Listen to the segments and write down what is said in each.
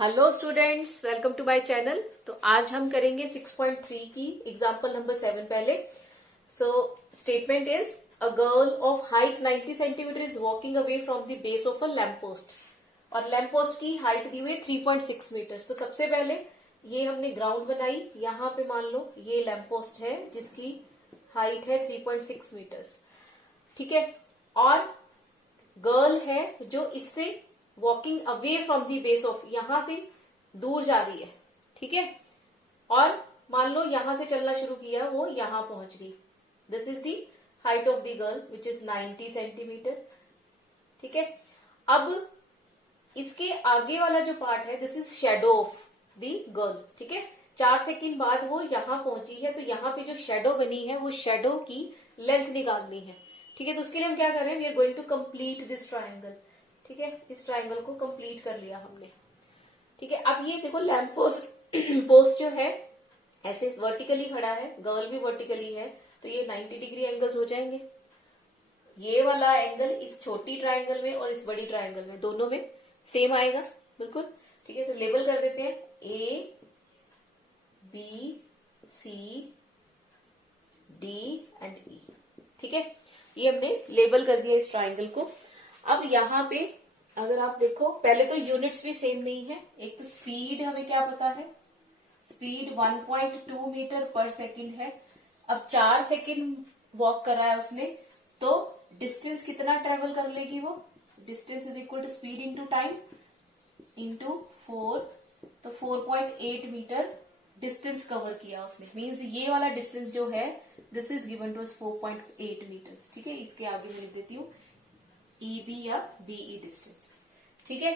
Hello students, welcome to my channel. तो आज हम करेंगे 6.3 की एग्जाम्पल नंबर 7 पहले। So statement is a girl of height 90 centimetre is walking away from the base of a lamp post. और lamp post की height दी हुई 3.6 metre. तो सबसे पहले ये हमने ग्राउंड बनाई। यहाँ पे मान लो ये लैम्प पोस्ट है जिसकी हाइट है 3.6 मीटर्स, ठीक है। और गर्ल है जो इससे walking away from the base of, यहां से दूर जा रही है, ठीक है। और मान लो यहां से चलना शुरू किया, वो यहां पहुंच गई। This is the height of the girl which is 90 centimetre, ठीक है। अब इसके आगे वाला जो पार्ट है, this is shadow of the girl, ठीक है। 4 सेकेंड बाद वो यहां पहुंची है, तो यहाँ पे जो शेडो बनी है वो शेडो की लेंथ निकालनी है, ठीक है। तो उसके लिए हम क्या कर रहे हैं, we are going to complete this triangle, ठीक है। इस ट्राइंगल को कंप्लीट कर लिया हमने, ठीक है। अब ये देखो लैम्प पोस्ट पोस्ट जो है ऐसे वर्टिकली खड़ा है, गर्ल भी वर्टिकली है, तो ये 90 डिग्री एंगल्स हो जाएंगे। ये वाला एंगल इस छोटी ट्राइंगल में और इस बड़ी ट्राइंगल में दोनों में सेम आएगा, बिल्कुल, ठीक है। तो लेबल कर देते हैं A B C D and E, ठीक है। ये हमने लेबल कर दिया इस ट्राइंगल को। अब यहाँ पे अगर आप देखो, पहले तो यूनिट्स भी सेम नहीं है। एक तो स्पीड हमें क्या पता है, स्पीड 1.2 मीटर पर सेकेंड है। अब 4 सेकेंड वॉक करा है उसने, तो डिस्टेंस कितना ट्रेवल कर लेगी वो, distance is equal to speed into time into 4, तो 4.8 मीटर डिस्टेंस कवर किया उसने। मींस ये वाला डिस्टेंस जो है this is given to 4.8 metres, ठीक है। इसके आगे मैं लिख देती हूँ ईबी या बीई डिस्टेंस, ठीक है।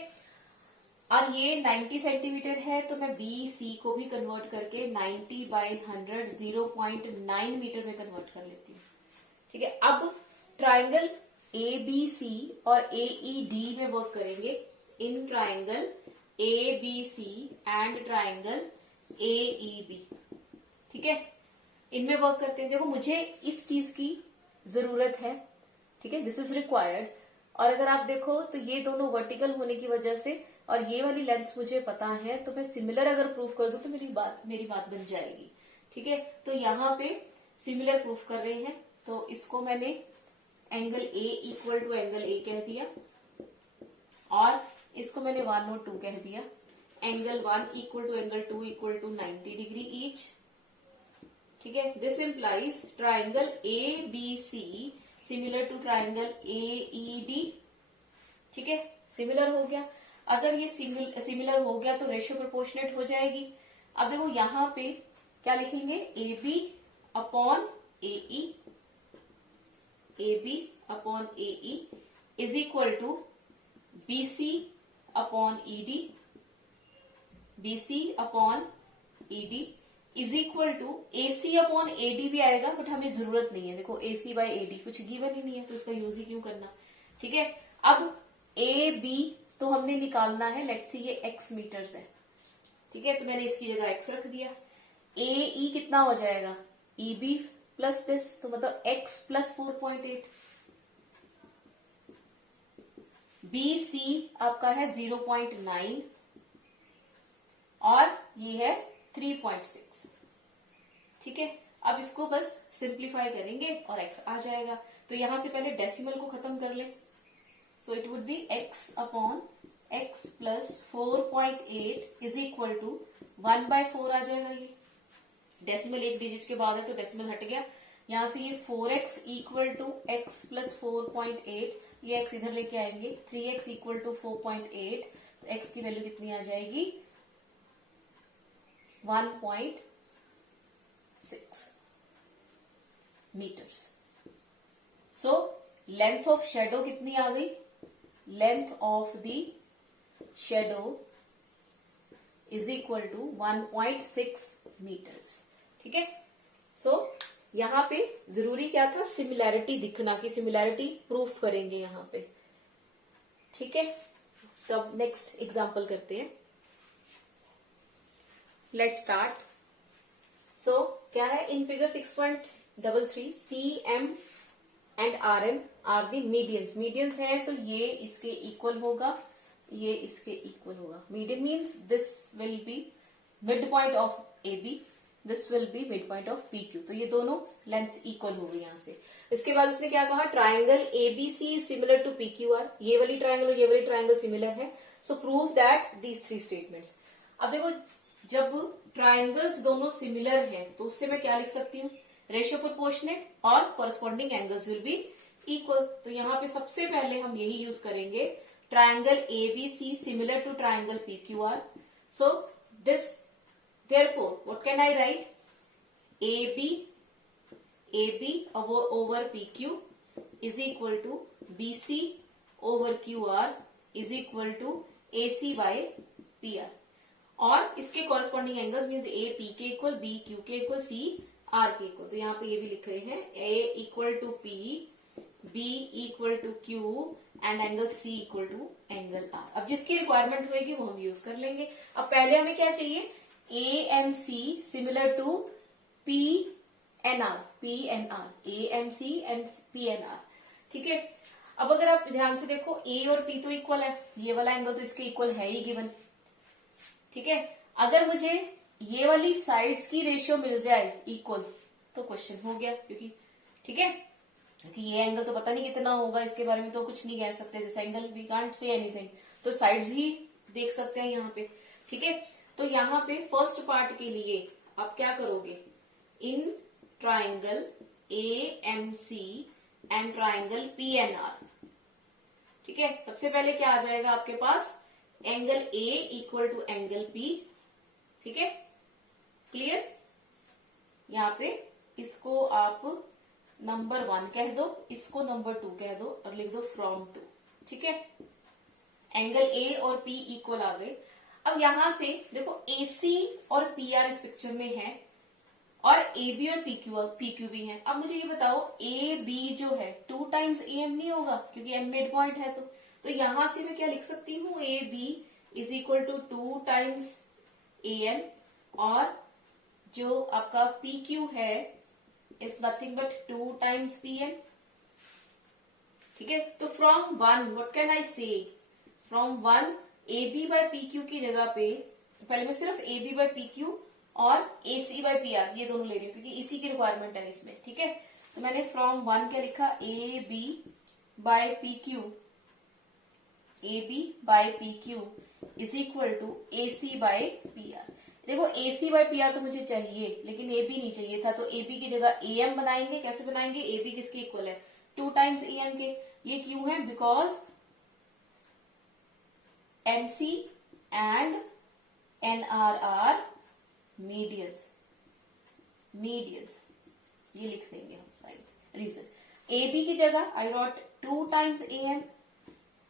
और ये 90 सेंटीमीटर है, तो मैं बी सी को भी कन्वर्ट करके 90 बाई 100 0.9 मीटर में कन्वर्ट कर लेती हूँ, ठीक है। अब ट्राइंगल ए बी सी और ए ई डी में वर्क करेंगे। In triangle A B C and triangle A E B, ठीक है, इनमें वर्क करते हैं। देखो मुझे इस चीज की जरूरत है, ठीक है, दिस इज रिक्वायर्ड। और अगर आप देखो तो ये दोनों वर्टिकल होने की वजह से और ये वाली लेंथ मुझे पता है, तो मैं सिमिलर अगर प्रूफ कर दूं तो मेरी बात बन जाएगी, ठीक है। तो यहाँ पे सिमिलर प्रूफ कर रहे हैं, तो इसको मैंने angle A equal to angle A कह दिया और इसको मैंने 1 और 2 कह दिया। Angle 1 equal to angle 2 equal to 90 degree each, ठीक है। This implies triangle A B C similar to triangle A E D, ठीक है, सिमिलर हो गया। अगर ये सिमिलर हो गया तो रेशियो प्रोपोर्शनेट हो जाएगी। अब देखो यहाँ पे क्या लिखेंगे, A B upon A E, A B upon A E is equal to B C upon E D, B C upon E D is equal to A C upon A D भी आएगा, but हमें जरूरत नहीं है। देखो A C by A D कुछ given ही नहीं है, तो इसका यूज ही क्यों करना, ठीक है। अब ए बी तो हमने निकालना है, लेट्स सी ये एक्स मीटर्स है, ठीक है, तो मैंने इसकी जगह एक्स रख दिया। ए ई कितना हो जाएगा, ई बी प्लस दिस, तो मतलब एक्स प्लस 4.8। बी सी आपका है 0.9 और ये है 3.6, ठीक है। अब इसको बस सिंप्लीफाई करेंगे और x आ जाएगा। तो यहां से पहले डेसिमल को खत्म कर ले, so it would be x upon x plus 4.8 is equal to 1/4 आ जाएगा। ये डेसिमल एक डिजिट के बाद है तो डेसिमल हट गया। यहां से ये 4x equal to x plus 4.8, ये x इधर लेके आएंगे, 3x इक्वल टू 4.8, तो x की वैल्यू कितनी आ जाएगी, 1.6 metres. So length of shadow कितनी आ गई, length of the shadow is equal to 1.6 metres, ठीक है। सो यहां पे जरूरी क्या था, सिमिलैरिटी दिखना, कि सिमिलैरिटी प्रूफ करेंगे यहां पे, ठीक है। तब नेक्स्ट एग्जांपल करते हैं, लेट्स स्टार्ट। सो क्या है, in figure 6.33 C M and R N are the medians. Medians है तो ये इसके इक्वल होगा, ये इसके इक्वल होगा। Median means this will be mid point of A B, this will be mid point of P Q. तो ये दोनों लेंथ इक्वल हो गई यहाँ से। इसके बाद उसने क्या कहा, triangle ABC similar to P Q R. ये वाली ट्राइंगल और ये वाली ट्राइंगल सिमिलर है, so prove that these three statements. अब देखो, जब ट्राइंगल्स दोनों सिमिलर हैं तो उससे मैं क्या लिख सकती हूँ, रेशियो प्रोपोर्शनेट और corresponding angles will be equal. तो यहाँ पे सबसे पहले हम यही यूज करेंगे, triangle ABC similar to triangle P Q R. So this therefore what can I write, AB over PQ is equal to BC over QR is equal to AC by PR। और इसके corresponding angles means A P के equal, B Q के equal, C R के equal. तो यहाँ पे ये भी लिख रहे हैं, A equal to P, B equal to Q and angle C equal to angle R. अब जिसकी रिक्वायरमेंट होगी वो हम यूज कर लेंगे। अब पहले हमें क्या चाहिए, AMC similar to PNR, AMC and PNR। ठीक है, अब अगर आप ध्यान से देखो, A और P तो इक्वल है, ये वाला एंगल तो इसके इक्वल है ही गिवन। ठीक है, अगर मुझे ये वाली साइड्स की रेशियो मिल जाए इक्वल तो क्वेश्चन हो गया, क्योंकि ठीक है, क्योंकि ये एंगल तो पता नहीं कितना होगा, इसके बारे में तो कुछ नहीं कह सकते, this angle we can't say anything, तो साइड्स ही देख सकते हैं यहाँ पे। ठीक है, तो यहाँ पे फर्स्ट पार्ट के लिए आप क्या करोगे, in triangle AMC and triangle PNR। ठीक है, सबसे पहले क्या आ जाएगा आपके पास, angle A equal to angle P। ठीक है, क्लियर। यहाँ पे इसको आप नंबर 1 कह दो, इसको नंबर 2 कह दो और लिख दो फ्रॉम 2। ठीक है, एंगल A और P इक्वल आ गए। अब यहां से देखो, AC और PR इस पिक्चर में है और AB और PQ भी है। अब मुझे ये बताओ, AB जो है 2 टाइम्स AM नहीं होगा, क्योंकि M मिड पॉइंट है। तो यहां से मैं क्या लिख सकती हूँ, AB is equal to 2 times AM, और जो आपका PQ है is nothing but 2 times PM। ठीक है, तो फ्रॉम 1 व्हाट कैन आई से, फ्रॉम 1 AB बाय PQ की जगह पे पहले मैं सिर्फ AB बाय PQ और AC बाय PR ये दोनों ले रही हूँ, क्योंकि इसी की रिक्वायरमेंट है इसमें। ठीक है, तो मैंने फ्रॉम 1 क्या लिखा, AB by PQ is equal to AC by PR। देखो, AC बाय PR तो मुझे चाहिए, लेकिन AB नहीं चाहिए था, तो AB की जगह AM बनाएंगे। कैसे बनाएंगे, AB किसके इक्वल है, 2 टाइम्स AM के। ये क्यों है, because MC and NR are medians, ये लिख देंगे हम साइड। रीजन, AB की जगह आई रॉट 2 टाइम्स AM,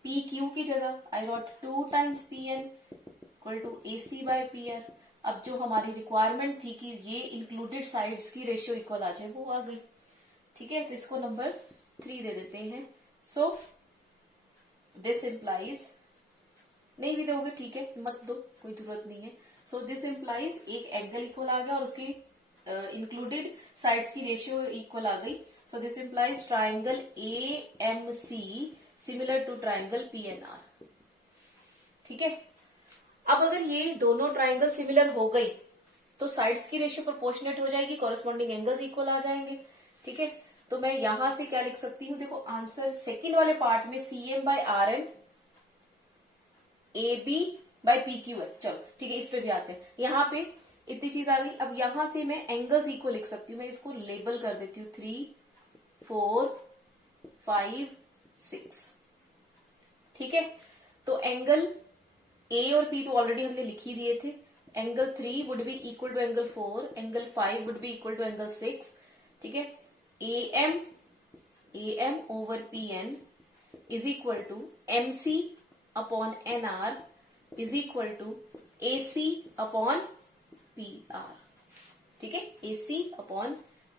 PQ की जगह आई root 2 times PN equal to AC by PR। अब जो हमारी रिक्वायरमेंट थी कि ये इंक्लूडेड साइड्स की रेशियो इक्वल आ जाए, वो आ गई। ठीक है, तो इसको नंबर 3 दे देते हैं। सो दिस इम्प्लाइज, नहीं भी दोगे ठीक है, मत दो, कोई जरूरत नहीं है। सो दिस इम्प्लाइज एक एंगल इक्वल आ गया और उसकी इंक्लूडेड साइड्स की रेशियो इक्वल आ गई। So this implies triangle AMC similar to triangle PNR। ठीक है, अब अगर ये दोनों ट्राइंगल सिमिलर हो गई तो साइड्स की रेशियो प्रोपोर्शनेट हो जाएगी, कॉरेस्पॉन्डिंग एंगल्स इक्वल आ जाएंगे। ठीक है, तो मैं यहां से क्या लिख सकती हूँ, देखो आंसर सेकेंड वाले पार्ट में CM by RN AB by PQ है। चलो ठीक है, इस पे भी आते हैं। यहाँ पे इतनी चीज आ गई। अब यहां से मैं एंगल्स इक्वल लिख सकती हूँ, मैं इसको लेबल कर देती हूँ 3, 4, 5, 6। ठीक है, तो एंगल A और P तो ऑलरेडी हमने लिख ही दिए थे। Angle 3 would be equal to angle 4, angle 5 would be equal to angle 6। ठीक है, AM over PN is equal to MC upon NR is equal to AC upon PR। ठीक है, AC अपॉन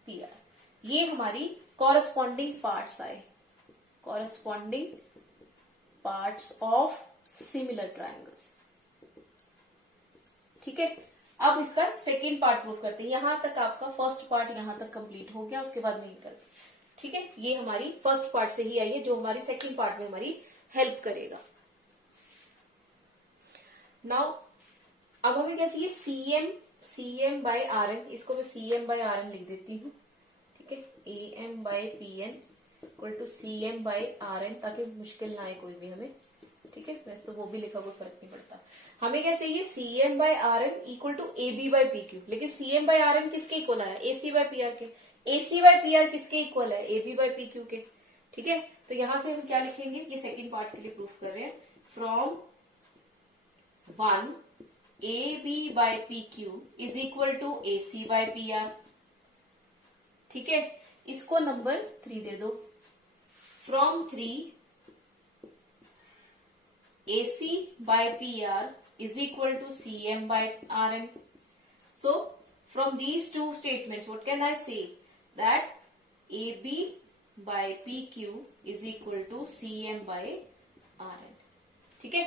PR। ये हमारी कॉरेस्पॉन्डिंग पार्ट्स आए, corresponding parts of similar triangles. ठीक है, अब इसका सेकेंड पार्ट प्रूफ करते हैं। यहां तक आपका फर्स्ट पार्ट यहां तक कंप्लीट हो गया, उसके बाद नहीं करते। ठीक है, ये हमारी फर्स्ट पार्ट से ही आई है, जो हमारी सेकेंड पार्ट में हमारी हेल्प करेगा। नाउ अब हमें क्या चाहिए, CM बाय RN, इसको मैं CM बाय RN लिख देती हूँ, ठीक है, AM by PN equal to CM by RN, ताकि मुश्किल ना आए कोई भी हमें, ठीक है, वैसे तो वो भी लिखा कोई फर्क नहीं पड़ता। हमें क्या चाहिए, CM by RN equal to AB by PQ, लेकिन CM बाय RN किसके इक्वल आया, AC बाय PR के, AC बाय PR किसके इक्वल है, AB बाय PQ के, ठीक है। तो यहां से हम क्या लिखेंगे, ये सेकेंड पार्ट के लिए प्रूफ कर रहे हैं, from 1 AB by PQ is equal to AC by PR, ठीक है। इसको नंबर 3 दे दो, from 3 AC by PR is equal to CM by RN. So, from these two statements, what can I say? That AB by PQ is equal to CM by RN. ठीक है,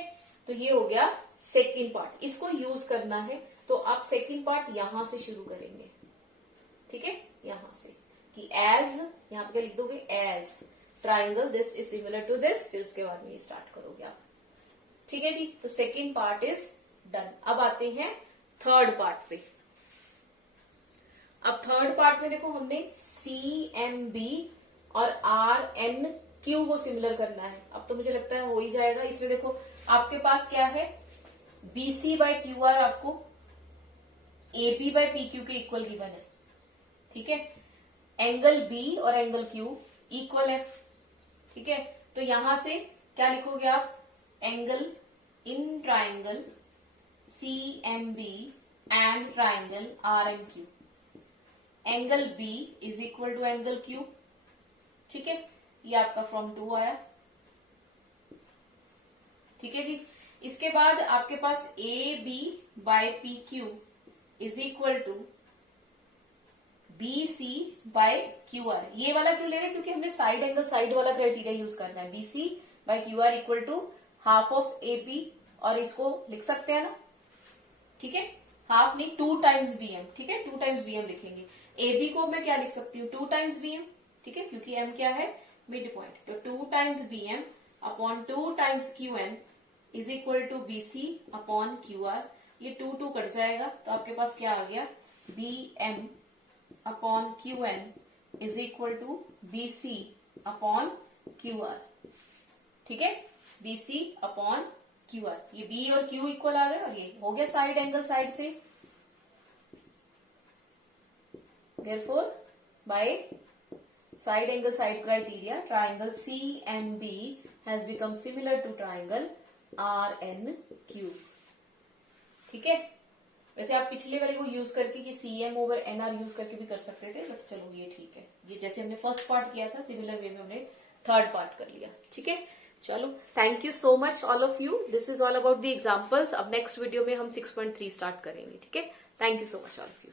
तो ये हो गया सेकेंड पार्ट, इसको use करना है, तो आप सेकेंड पार्ट यहां से शुरू करेंगे, ठीक है, यहां से कि एज, यहां पे क्या लिख दोगे, as triangle this is similar to this, फिर उसके बाद में ये स्टार्ट करोगे आप, ठीक है जी। तो सेकेंड पार्ट इज डन। अब आते हैं थर्ड पार्ट पे। अब थर्ड पार्ट में देखो, हमने CMB और RNQ को सिमिलर करना है। अब तो मुझे लगता है हो ही जाएगा। इसमें देखो आपके पास क्या है, BC बाय QR आपको AB बाय PQ के इक्वल गिवन है, ठीक है। एंगल B और एंगल Q इक्वल है, ठीक है। तो यहां से क्या लिखोगे आप, angle in triangle CMB and triangle RNQ, angle B is equal to angle Q, ठीक है। ये आपका फ्रॉम 2 आया, ठीक है जी। इसके बाद आपके पास AB by PQ is equal to BC by QR। ये वाला क्यों ले रहे हैं, क्योंकि हमने साइड एंगल साइड वाला क्राइटेरिया यूज करना है। BC by QR equal to half of AB, और इसको लिख सकते हैं ना, ठीक है, हाफ नहीं 2 टाइम्स BM, ठीक है, 2 टाइम्स BM लिखेंगे। AB को मैं क्या लिख सकती हूँ, 2 टाइम्स BM, ठीक है, क्योंकि M क्या है, मिड पॉइंट, तो 2 times BM upon 2 times QN is equal to BC upon QR। ये 2 कट जाएगा, तो आपके पास क्या आ गया, BM upon QN is equal to BC upon QR, ठीक है, BC अपॉन QR। ये B और Q इक्वल आ गए, और ये हो गया साइड एंगल साइड से। Therefore, by side angle side criteria, triangle CMB has become similar to triangle RNQ, ठीक है। वैसे आप पिछले वाले को यूज करके कि CM ओवर NR यूज करके भी कर सकते थे, बट चलो ये ठीक है। ये जैसे हमने फर्स्ट पार्ट किया था, सिमिलर वे में हमने थर्ड पार्ट कर लिया, ठीक है। चलो, thank you so much all of you. This is all about the examples. अब नेक्स्ट वीडियो में हम 6.3 स्टार्ट करेंगे, ठीक है। Thank you so much all of you.